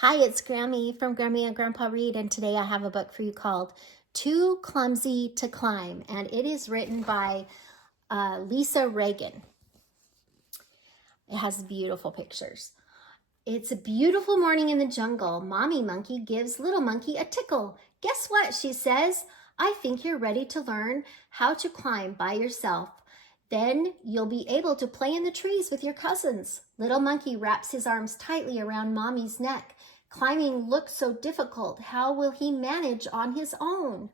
Hi, it's Grammy from Grammy and Grandpa Read, and today I have a book for you called Too Clumsy to Climb, and it is written by Lisa Regan. It has beautiful pictures. It's a beautiful morning in the jungle. Mommy Monkey gives Little Monkey a tickle. Guess what, she says? I think you're ready to learn how to climb by yourself. Then you'll be able to play in the trees with your cousins. Little Monkey wraps his arms tightly around Mommy's neck. Climbing looks so difficult. How will he manage on his own?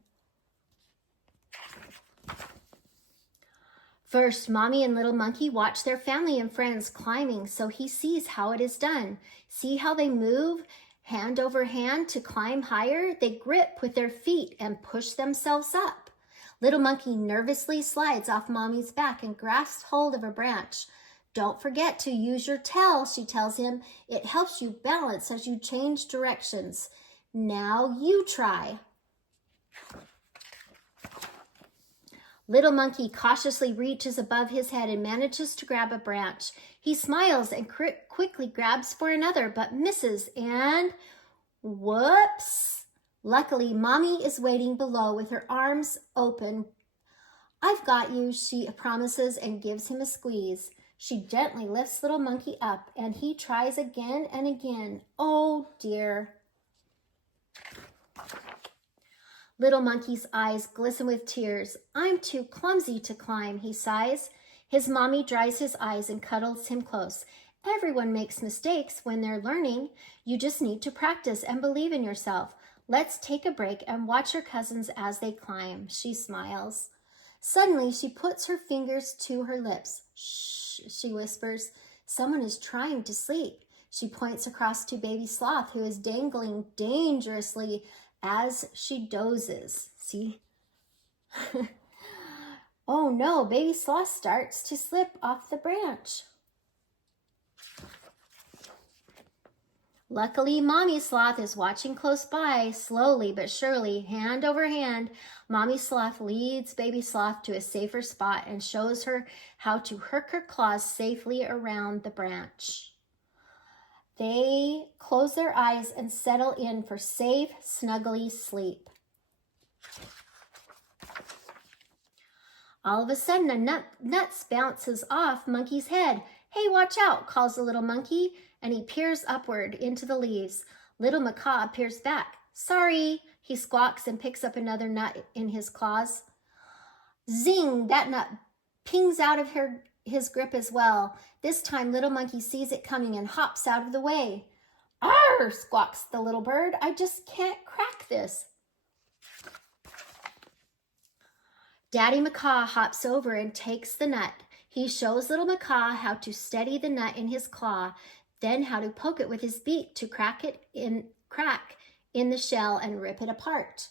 First, Mommy and Little Monkey watch their family and friends climbing so he sees how it is done. See how they move hand over hand to climb higher? They grip with their feet and push themselves up. Little Monkey nervously slides off Mommy's back and grasps hold of a branch. Don't forget to use your tail, she tells him. It helps you balance as you change directions. Now you try. Little Monkey cautiously reaches above his head and manages to grab a branch. He smiles and quickly grabs for another, but misses and whoops! Luckily, Mommy is waiting below with her arms open. I've got you, she promises and gives him a squeeze. She gently lifts Little Monkey up, and he tries again and again. Oh, dear. Little Monkey's eyes glisten with tears. I'm too clumsy to climb, he sighs. His mommy dries his eyes and cuddles him close. Everyone makes mistakes when they're learning. You just need to practice and believe in yourself. Let's take a break and watch your cousins as they climb, she smiles. Suddenly, she puts her fingers to her lips. Shh, she whispers. Someone is trying to sleep. She points across to baby Sloth, who is dangling dangerously as she dozes. See? Oh no, baby Sloth starts to slip off the branch. Luckily, Mommy Sloth is watching close by. Slowly but surely, hand over hand, Mommy Sloth leads baby Sloth to a safer spot and shows her how to hook her claws safely around the branch. They close their eyes and settle in for safe, snuggly sleep. All of a sudden, a nuts bounces off Monkey's head. Hey, watch out, calls the little monkey, and he peers upward into the leaves. Little macaw peers back. Sorry, he squawks and picks up another nut in his claws. Zing, that nut pings out of his grip as well. This time, Little Monkey sees it coming and hops out of the way. Arr, squawks the little bird. I just can't crack this. Daddy Macaw hops over and takes the nut. He shows Little Macaw how to steady the nut in his claw, then how to poke it with his beak to crack in the shell and rip it apart.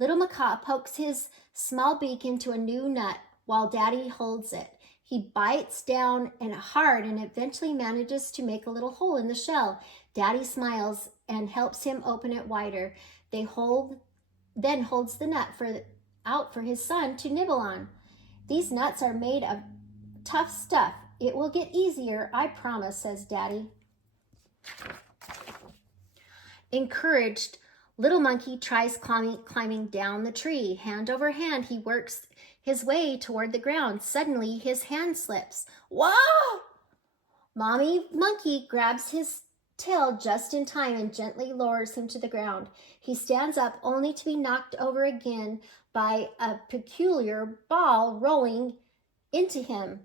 Little Macaw pokes his small beak into a new nut while Daddy holds it. He bites down and hard and eventually manages to make a little hole in the shell. Daddy smiles and helps him open it wider. Then holds the nut out for his son to nibble on. These nuts are made of tough stuff. It will get easier, I promise, says Daddy. Encouraged, Little Monkey tries climbing down the tree. Hand over hand, he works his way toward the ground. Suddenly, his hand slips. Whoa! Mommy Monkey grabs his tail just in time and gently lowers him to the ground. He stands up only to be knocked over again by a peculiar ball rolling into him.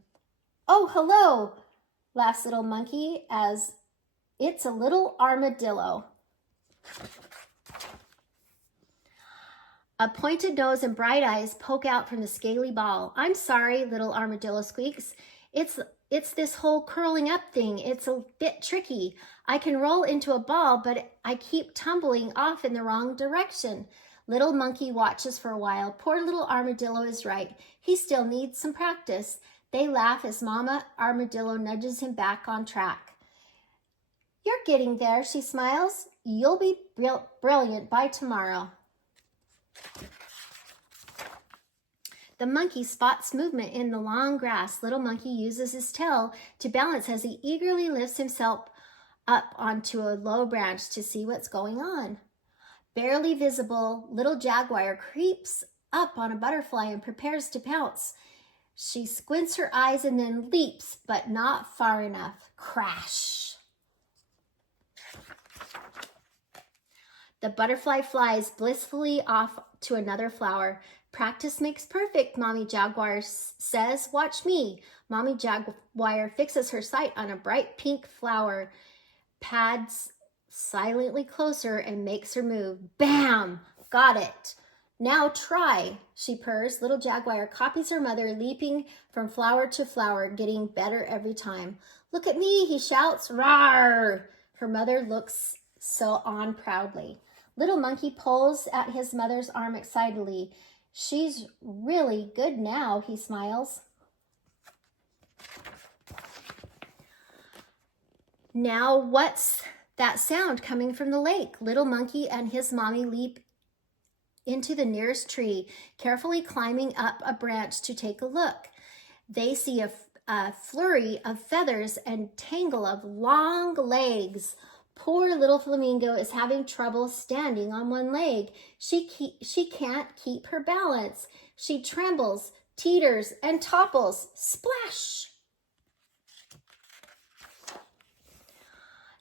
Oh, hello, laughs Little Monkey as it's a little armadillo. A pointed nose and bright eyes poke out from the scaly ball. I'm sorry, little armadillo squeaks. It's this whole curling up thing. It's a bit tricky. I can roll into a ball, but I keep tumbling off in the wrong direction. Little Monkey watches for a while. Poor little armadillo is right. He still needs some practice. They laugh as Mama Armadillo nudges him back on track. You're getting there, she smiles. You'll be brilliant by tomorrow. The monkey spots movement in the long grass. Little Monkey uses his tail to balance as he eagerly lifts himself up onto a low branch to see what's going on. Barely visible, little Jaguar creeps up on a butterfly and prepares to pounce. She squints her eyes and then leaps, but not far enough. Crash! The butterfly flies blissfully off to another flower. Practice makes perfect, Mommy Jaguar says. Watch me. Mommy Jaguar fixes her sight on a bright pink flower, pads silently closer and makes her move. Bam! Got it. Now try, she purrs. Little Jaguar copies her mother, leaping from flower to flower, getting better every time. Look at me, he shouts. Rawr! Her mother looks so on proudly. Little monkey pulls at his mother's arm excitedly. She's really good now, he smiles. Now what's that sound coming from the lake? Little monkey and his mommy leap into the nearest tree, carefully climbing up a branch to take a look. They see a flurry of feathers and tangle of long legs. Poor little Flamingo is having trouble standing on one leg. She can't keep her balance. She trembles, teeters, and topples. Splash!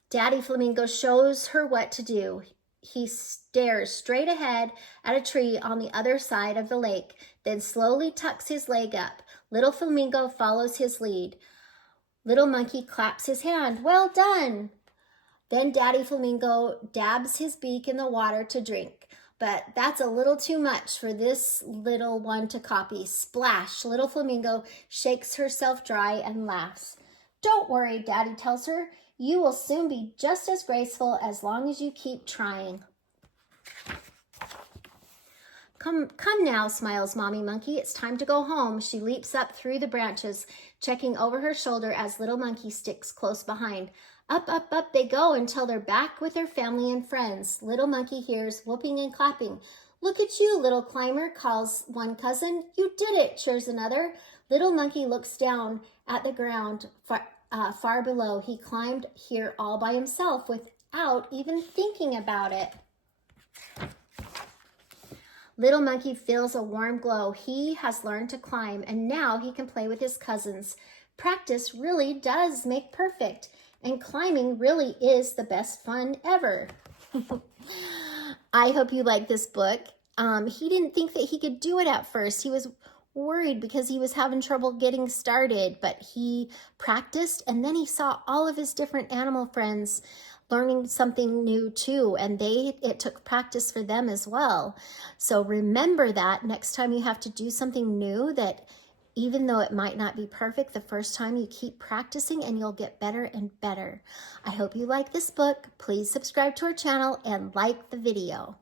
Daddy Flamingo shows her what to do. He stares straight ahead at a tree on the other side of the lake, then slowly tucks his leg up. Little Flamingo follows his lead. Little monkey claps his hand. Well done! Then Daddy Flamingo dabs his beak in the water to drink. But that's a little too much for this little one to copy. Splash! Little Flamingo shakes herself dry and laughs. Don't worry, Daddy tells her. You will soon be just as graceful as long as you keep trying. Come now, smiles Mommy Monkey. It's time to go home. She leaps up through the branches, checking over her shoulder as Little Monkey sticks close behind. Up, up, up they go until they're back with their family and friends. Little Monkey hears whooping and clapping. Look at you, little climber, calls one cousin. You did it, cheers another. Little Monkey looks down at the ground far below. He climbed here all by himself without even thinking about it. Little Monkey feels a warm glow. He has learned to climb, and now he can play with his cousins. Practice really does make perfect, and climbing really is the best fun ever. I hope you like this book. He didn't think that he could do it at first. He was worried because he was having trouble getting started, but he practiced, and then he saw all of his different animal friends learning something new too, and it took practice for them as well. So remember that next time you have to do something new, that even though it might not be perfect the first time, you keep practicing and you'll get better and better. I hope you like this book. Please subscribe to our channel and like the video.